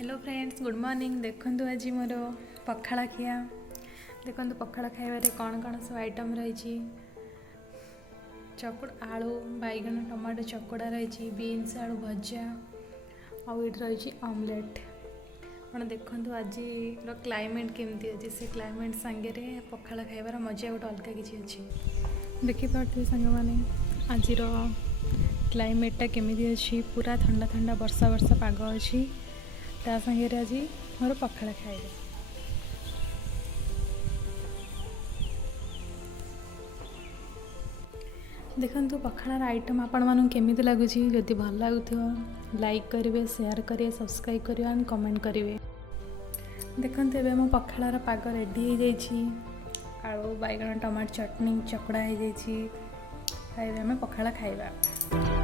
Hello friends good morning. देखु आज मोर पखाड़ा खिया देखो पखाड़ा खाइबार कौन कौन सब आइटम रही आलू बैगन टमाटो चकड़ा रही बीन्स आलू भजा आउ ये रही ऑमलेट। आप देखो आज क्लाइमेट केमती अच्छे से क्लाइमेट सांगे पखाड़ा खाइबार मजा गोटे अलग किसी अच्छी देखिपे सांग मैंने आज क्लाइमेटा केमी अच्छी पूरा ठंडा ठंडा वर्षा वर्षा पाग अच्छी ता संगे आज मोर पखाड़ा खाइबे। देखो पखाड़ार आइटम आपण मानू केमी लगुच जदि भल लगुव लाइक करेंगे शेयर करेंगे सब्सक्राइब करेंगे एंड कमेंट करेंगे। देखो ये मो पखाड़ार पाग रेडी हो जाइए आलू बैगन टमाटो चटनी चकड़ा हो जाइए खाइबे आम पखाड़ा खाइबा।